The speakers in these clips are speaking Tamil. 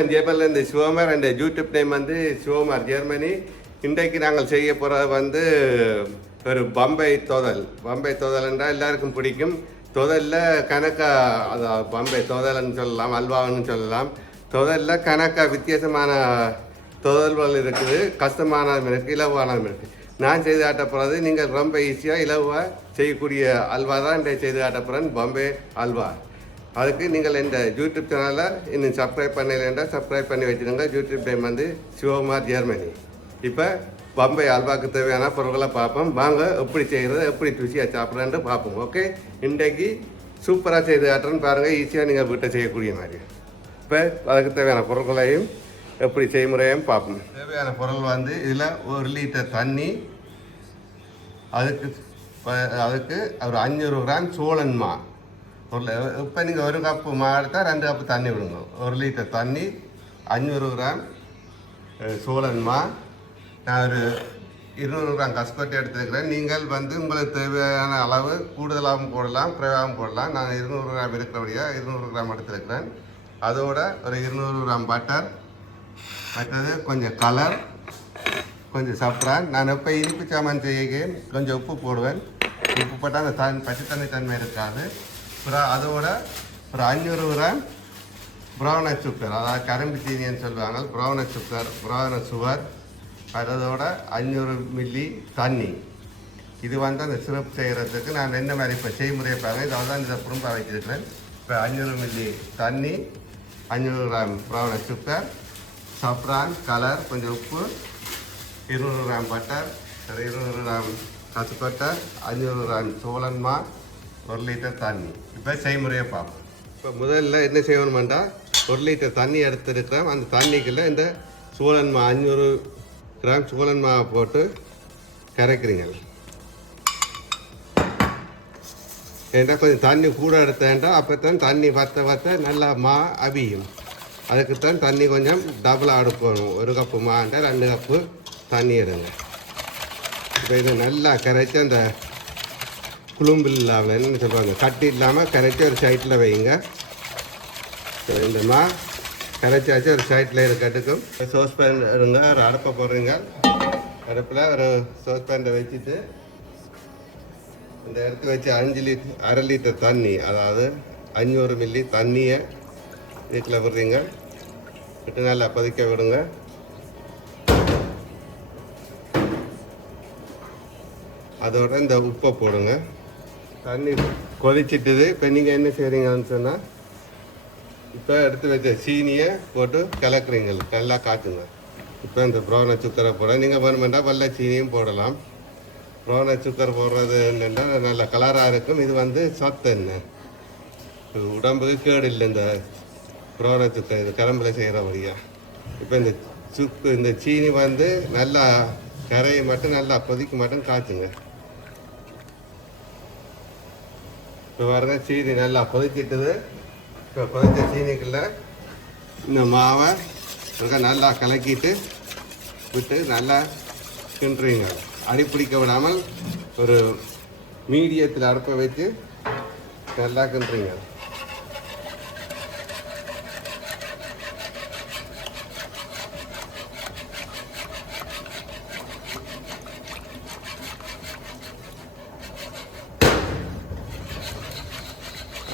நான் ஜேபல்லேருந்து சிவகுமார் அண்ட் யூடியூப் நேம் வந்து சிவகுமார் ஜெர்மனி. இன்றைக்கு நாங்கள் செய்ய போகிறது வந்து ஒரு பம்பை தோதல். பம்பை தோதல் என்றால் எல்லாருக்கும் பிடிக்கும். தொதலில் கணக்கா அதான் பம்பை தோதல்னு சொல்லலாம் அல்வான்னு சொல்லலாம். தொதலில் கணக்கா வித்தியாசமான தொதல்கள் இருக்குது. கஷ்டமானதும் இருக்குது இலவானதும் இருக்குது நான் செய்து காட்ட போகிறது நீங்கள் ரொம்ப ஈஸியாக இலவாக செய்யக்கூடிய அல்வா தான் இன்றைய செய்து காட்டப்போகிறேன் பம்பே அல்வா. அதுக்கு நீங்கள் இந்த யூடியூப் சேனலை இன்னும் சப்ஸ்கிரைப் பண்ணலைன்னா சப்ஸ்கிரைப் பண்ணி வச்சுருங்க யூடியூப் டைம் வந்து சிவகுமார் ஜெர்மனி. இப்போ பம்பை அல்வாக்கு தேவையான பொருட்களை பார்ப்போம். வாங்க எப்படி செய்கிறது எப்படி ருசியாக சாப்பிட்றேன்ட்டு பார்ப்போம். ஓகே இன்றைக்கு சூப்பராக செய்து காட்டுறேன்னு பாருங்கள் ஈஸியாக நீங்கள் வீட்டை செய்யக்கூடிய மாதிரி. இப்போ அதுக்கு தேவையான பொருட்களையும் எப்படி செய்முறையும் பார்ப்போம். தேவையான பொருள் வந்து இதில் ஒரு லிட்டர் தண்ணி அதுக்கு அதுக்கு ஒரு அஞ்சூறு கிராம் சோழன்மா இப்போ நீங்கள் ஒரு கப்பு மா எடுத்தால் ரெண்டு கப்பு தண்ணி விடுங்க ஒரு லிட்டர் தண்ணி அஞ்சூறு கிராம் அஹ், மா நான் ஒரு இருநூறு கிராம் கஸ்கொட்டை எடுத்துருக்கிறேன் நீங்கள் வந்து உங்களுக்கு தேவையான அளவு கூடுதலாகவும் போடலாம் குறைவாகவும் போடலாம் நான் இருநூறு கிராம் இருக்கிறபடியாக இருநூறு கிராம் எடுத்துருக்கிறேன் அதோட ஒரு இருநூறு கிராம் பட்டர் மற்றது கொஞ்சம் கலர் கொஞ்சம் சாப்பிட்றேன் நான் எப்போ இனிப்பு சாமான் செய்ய கொஞ்சம் உப்பு போடுவேன் உப்பு போட்டால் அந்த தன் பச்சை தண்ணி தன்மை இருக்காது அப்புறம் அதோட ஒரு அஞ்சூறு கிராம் புரௌன சுக்கர் அதாவது கரும்பு சீனின்னு சொல்லுவாங்க புரௌன சுக்கர் புரௌன சுகர் அதோட அஞ்சூறு மில்லி தண்ணி. இது வந்து அந்த சிறப்பு செய்கிறதுக்கு நான் என்ன மாதிரி இப்போ செய்முறையை பாருங்கள் இதை தான் இதை குறும்பாக வைச்சிருக்கிறேன் இப்போ அஞ்சூறு மில்லி தண்ணி அஞ்சூறு gram brown sugar saffron colour கொஞ்சம் உப்பு இருநூறு கிராம் பட்டர் இருநூறு கிராம் கசுப்பட்டர் அஞ்சூறு கிராம் சோழன்மா ஒரு லிட்டர் தண்ணி. இப்போ செய்முறையை பார்ப்போம். இப்போ முதல்ல என்ன செய்யணுமெண்டா ஒரு லிட்டர் தண்ணி எடுத்துருக்கிறோம் அந்த தண்ணிக்குள்ளே இந்த சூழன் மா அஞ்சூறு கிராம் சூழன் மாவை போட்டு கரைக்கிறீங்க. ஏன்னா கொஞ்சம் தண்ணி கூட எடுத்தேன்டா அப்போ தான் தண்ணி வத்த வத்த நல்லா மா அவியும். அதுக்குத்தான் தண்ணி கொஞ்சம் டபுளாக எடுக்கணும் ஒரு கப்பு மாண்டா ரெண்டு கப்பு தண்ணி எடுங்க. இப்போ இதை நல்லா கரைச்சி அந்த குளும்பு இல்லாமல் என்னன்னு சொல்லுவாங்க கட்டி இல்லாமல் கரைச்சி ஒரு சைட்டில் வைங்க. So, இந்த மா கரைச்சாச்சு ஒரு சைட்டில் இருக்கட்டுக்கும் சோஸ் பேன் இருங்க ஒரு அடுப்பை போடுறீங்க. அடுப்பில் ஒரு சோஸ் பேண்டை வச்சுட்டு இந்த எடுத்து வச்சு அஞ்சு லிட்டர் அரை லிட்டர் தண்ணி அதாவது அஞ்சூறு மில்லி தண்ணியை வீட்டில் விடுறீங்க விட்டு நல்லா கொதிக்க விடுங்க. அதோட இந்த உப்பை போடுங்க. தண்ணி கொதிச்சிட்டுது. இப்போ நீங்கள் என்ன செய்கிறீங்கன்னு சொன்னால் இப்போ எடுத்து வச்ச சீனியை போட்டு கலக்குறீங்க. நல்லா காட்டுங்க. இப்போ இந்த ப்ரௌனை சுக்கரை போட நீங்கள் வேணுமெண்டா வெள்ளை சீனியும் போடலாம். ப்ரௌனை சுக்கர் போடுறது என்னென்னா நல்ல கலராக இருக்கும். இது வந்து சத்து என்ன? உடம்புக்கு கேடு இல்லை இந்த ப்ரௌனை சுக்கர் இது கரும்பில் செய்கிறபடியா இப்போ இந்த சுக்கு இந்த சீனி வந்து நல்லா கரையை மட்டும் நல்லா கொதிக்க மட்டும் காய்ச்சுங்க இப்போ பாருங்க சீனி நல்லா கொதிச்சிட்டுது இப்போ கொதிச்ச சீனிக்குள்ளே இந்த மாவை நல்லா கலக்கிட்டு விட்டு நல்லா கிண்டுறீங்க. அடி பிடிக்க விடாமல் ஒரு மீடியத்தில் அடுப்பை வச்சு நல்லா கிண்டுறீங்க.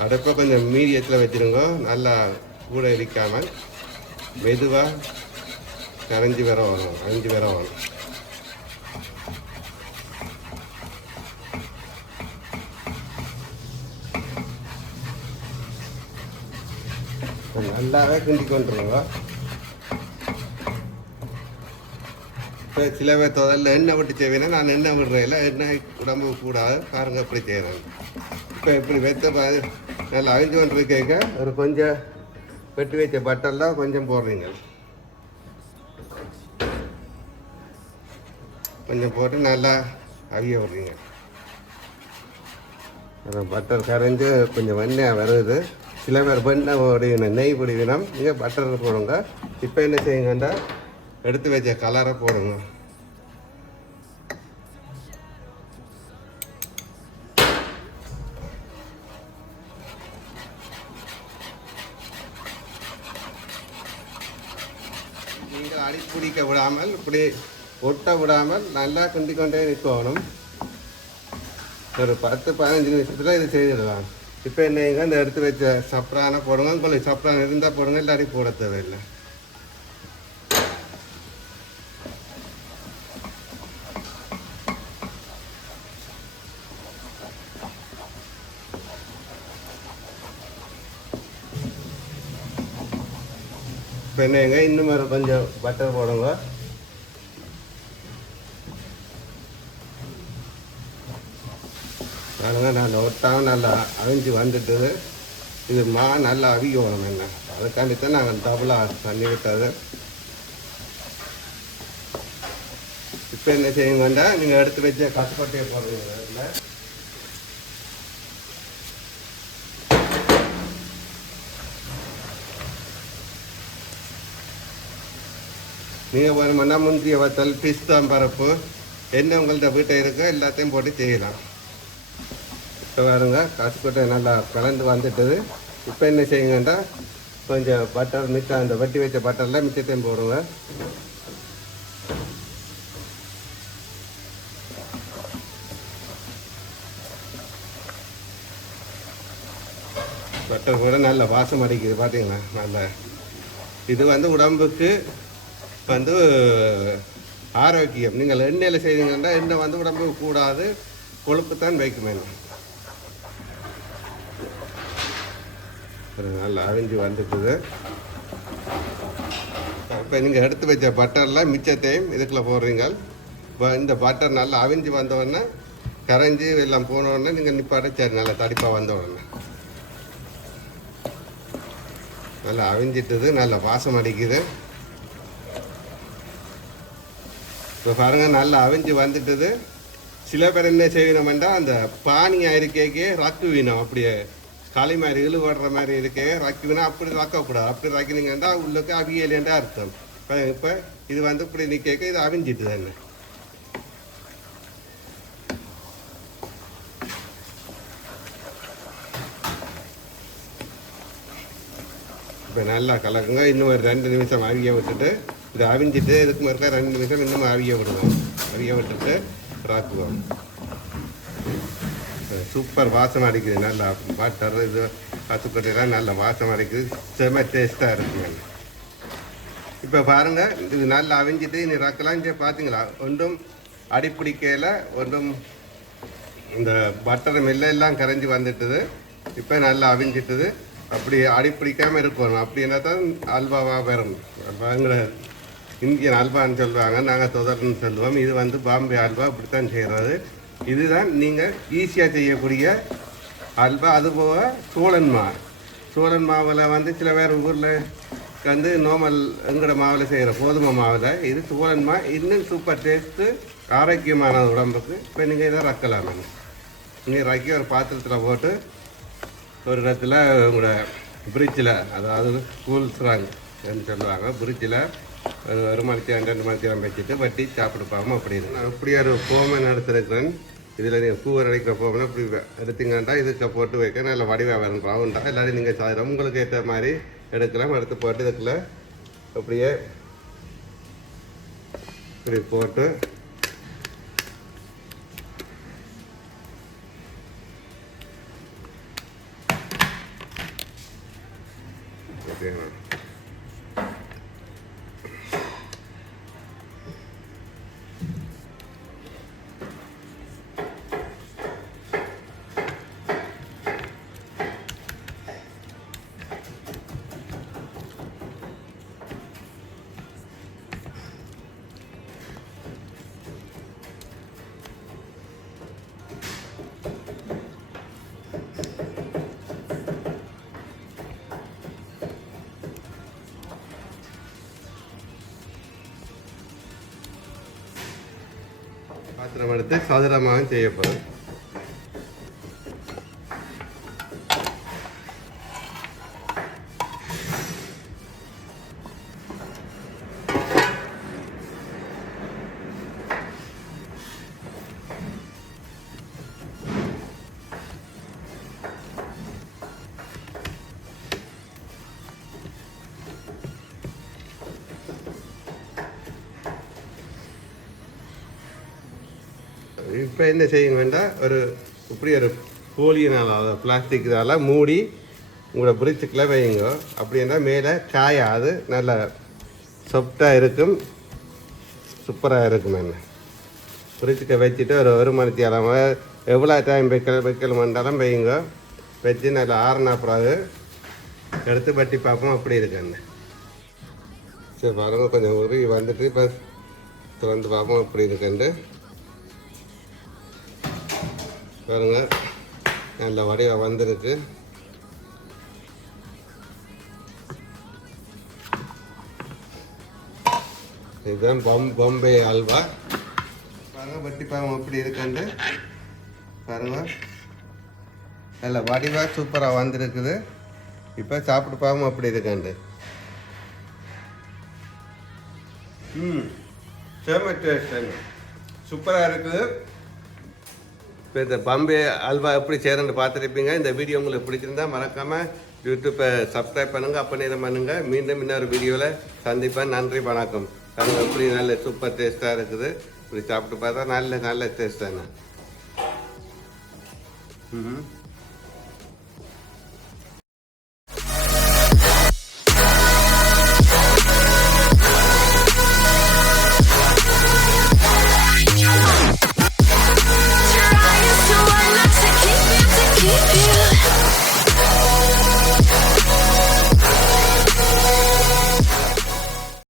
அடுப்பை கொஞ்சம் மீடியத்தில் வச்சுருங்க. நல்லா கூட இடிக்காமல் மெதுவாக கரைஞ்சி வர வரும் அரைஞ்சி வர வரும் நல்லாவே கிண்டி கொண்டுருங்க. இப்போ சில பேர் தொதலில் எண்ணெய் விட்டு செய்வேன் நான் எண்ணெய் விடுறேன். எண்ணெய் உடம்பு கூடாது. பாருங்க எப்படி செய்கிறேன் இப்போ இப்படி வெத்த பாரு. நல்லா அவிஞ்சு கொண்டு கேட்க ஒரு கொஞ்சம் வெட்டி வச்ச பட்டர்லாம் கொஞ்சம் போடுறீங்க. கொஞ்சம் போட்டு நல்லா அவிய விடுறீங்க. அப்புறம் பட்டர் கரைஞ்சு கொஞ்சம் வெண்ணெய் வருது. சில பேர் வெண்ணெய் பொடிவினம் நெய் பொடிவினம் இங்கே பட்டர் போடுங்க. இப்போ என்ன செய்யுங்கண்டா? எடுத்து வச்ச கலரை போடுங்க. அடி பிடிக்க விடாமல் இப்படி ஒட்ட விடாமல் நல்லா கிண்டி கொண்டே நிற்கணும். ஒரு பத்து பதினஞ்சு நிமிஷத்தில் இது செய்திடலாம். இப்போ என்னங்க இந்த எடுத்து வச்ச சப்ரான போடுங்க. உங்களுக்கு சப்ரான் இருந்தால் போடுங்க இல்லாட்டி போட தேவையில்லை. இப்போ என்னங்க இன்னும் மேலே கொஞ்சம் பட்டர் போடுங்க. பாருங்க நான் ஒட்டாமல் நல்லா அவிஞ்சு வந்துட்டுது இது மா நல்லா அவிக்கணும் என்ன அதுக்காண்டி தான் நாங்கள் டபுளாக தண்ணி விட்டது. இப்போ என்ன செய்யுங்கண்டா நீங்கள் எடுத்து வச்ச கஷ்டப்பட்டே போடுறீங்க. நீங்கள் ஒரு மண்ணா முந்திய வத்தல் பிஸ்தான் பரப்பு. என்ன உங்கள்ட்ட வீட்டை இருக்கோ எல்லாத்தையும் போட்டு செய்யலாம். இப்போ பாருங்க கசுக்கொட்டை நல்லா கலந்து வந்துட்டது. இப்போ என்ன செய்யுங்கண்டா கொஞ்சம் பட்டர் மிச்சம் அந்த வட்டி வச்ச பட்டர்லாம் மிச்சத்தையும் போடுங்க. பட்டர் கூட நல்ல வாசம் அடிக்குது பார்த்தீங்களா நல்ல இது வந்து உடம்புக்கு வந்து ஆரோக்கியம். நீங்கள் எண்ணெயில் செய்தீங்கன்னா எண்ணெய் வந்து உடம்புக்கு கூடாது. கொழுப்பு தான் வைக்குமே நல்லா அழிஞ்சு வந்துட்டுது. இப்போ நீங்கள் எடுத்து வச்ச பட்டரில் மிச்சத்தையும் இதுக்குள்ளே போடுறீங்க. இப்போ இந்த பட்டர் நல்லா அவிஞ்சு வந்த கரைஞ்சி எல்லாம் போன நீங்கள் நிப்பாட்ட சரி நல்லா தடிப்பாக வந்த உடனே. நல்லா அவிஞ்சிட்டுது நல்லா வாசம் அடிக்குது. இப்போ பாருங்கள் நல்லா அவிஞ்சு வந்துட்டது. சில பேர் என்ன செய்யணும்டா அந்த பானியாக இருக்கேக்கே ரக்கு வீணம். அப்படியே களி மாதிரி இழுபடுற மாதிரி இருக்கே ரக்கு வீணம் அப்படி ரக்கக்கூடாது அப்படி ரக்கினீங்கன்னா உள்ளுக்கு அவியலேண்டா அர்த்தம். இப்போ இப்போ இது வந்து இப்படி நிற்க இது அவிஞ்சிட்டு தானே இப்போ நல்லா கலக்குங்க. இன்னும் ஒரு ரெண்டு நிமிஷம் அவிய விட்டுட்டு இது அவிஞ்சிட்டு இதுக்கு மறுக்கா ரெண்டு நிமிஷம் இன்னும் அவிய விடுவோம் அவிய விட்டுட்டு ராக்குவோம் சூப்பர் வாசம் அடிக்குது நல்லா பட்டர் இது கத்துக்கொட்டையெல்லாம் நல்ல வாசம் அடிக்குது செம டேஸ்ட்டாக இருக்குங்க இப்போ பாருங்கள் இது நல்லா அவிஞ்சிட்டு இனி ரக்கலாம் இங்கே பார்த்தீங்களா ஒன்றும் அடிப்பிடிக்கையில் ஒன்றும் இந்த பட்டர் மெல்ல எல்லாம் கரைஞ்சி வந்துட்டுது இப்போ நல்லா அவிஞ்சிட்டுது அப்படி அடிப்பிடிக்காமல் இருக்கணும் அப்படின்னா தான் அல்வாவாக வரும் அல்வாங்கிற இந்தியன் அல்வான்னு சொல்லுவாங்க நாங்கள் தொடர்ந்து சொல்லுவோம். இது வந்து பாம்பே அல்வா இப்படித்தான் செய்கிறது இதுதான் நீங்கள் ஈஸியாக செய்யக்கூடிய அல்வா அதுபோக சோழன் மா. சோழன் மாவில் வந்து சில பேர் ஊரில் வந்து நோமல் எங்கட மாவில் செய்கிற கோதுமை மாவில். இது சோழன் மா. இன்னும் சூப்பர் டேஸ்ட்டு ஆரோக்கியமான உடம்புக்கு. இப்போ நீங்கள் இதை ரக்கலாம். நீங்கள் ரக்கி ஒரு பாத்திரத்தில் போட்டு ஒரு இடத்துல உங்களோட பிரிட்ஜில் அதாவது ஸ்கூல் ஸ்ராங் சொல்லுவாங்க பிரிட்ஜில் ஒரு ஒரு மணித்தியாம் ரெண்டு மணித்தியாம் வச்சுட்டு வட்டி சாப்பிடுப்பாங்க. அப்படி இருக்கு. நான் இப்படி ஒரு ஃபோமை நடத்திருக்கிறேன் இதில் நீங்கள் பூவர் அடிக்கிற ஃபோம்னா இப்படி எடுத்தீங்கன்னா இதுக்கு போட்டு வைக்க நல்ல வடிவாக வரும் ரவுண்டா எல்லாரும் நீங்கள் சாயிரம் உங்களுக்கு ஏற்ற மாதிரி எடுக்கலாம். எடுத்து போட்டு இதுக்குள்ள அப்படியே இப்படி போட்டு பாத்திரம் எடுத்து சதுரமாக செய்யப்படும். இப்போ என்ன செய்யுங்க வேண்டாம் ஒரு இப்படி ஒரு போலியினால் பிளாஸ்டிக் இதால் மூடி உங்களோட பிரிட்ஜுக்குள்ளே வைங்க அப்படின்னா மேலே காயாது நல்ல சொப்டாக இருக்கும் சூப்பராக இருக்கும் என்ன. பிரிச்சுக்க வச்சுட்டு ஒரு ஒரு மணித்தி அளவு எவ்வளோ டைம் வைக்கல வைக்கணுமென்றாலும் வைங்க வச்சு நல்லா ஆறுனா பிறகு எடுத்து பட்டி பார்ப்போம் அப்படி இருக்குன்னு சரி பாருங்கள் கொஞ்சம் உருவி வந்துட்டு இப்போ திறந்து பார்ப்போம் அப்படி இருக்குன்ட்டு பாருங்கள் நல்ல வடிவம் வந்திருக்கு. இதுதான் பம் பொம்பை அல்வா. பாருங்கள் வட்டி பாவம் எப்படி இருக்குன்ட்டு. பாருங்க. நல்ல வடிவாக சூப்பராக வந்திருக்குது. இப்போ சாப்பிட்டு பாவம் அப்படி இருக்காண்டு ம் செம டேஸ்ட் சூப்பராக இருக்குது. இப்போ இந்த பாம்பே அல்வா எப்படி செய்கிறேன்னு பார்த்துருப்பீங்க. இந்த வீடியோ உங்களுக்கு பிடிச்சிருந்தா மறக்காமல் யூடியூப்பை சப்ஸ்கிரைப் பண்ணுங்கள் அப்போ இதை பண்ணுங்கள் மீண்டும் இன்னொரு வீடியோவில் சந்திப்பேன். நன்றி வணக்கம். அது எப்படி நல்ல சூப்பர் டேஸ்ட்டாக இருக்குது. இப்படி சாப்பிட்டு பார்த்தா நல்ல நல்ல டேஸ்ட் தானே. ம்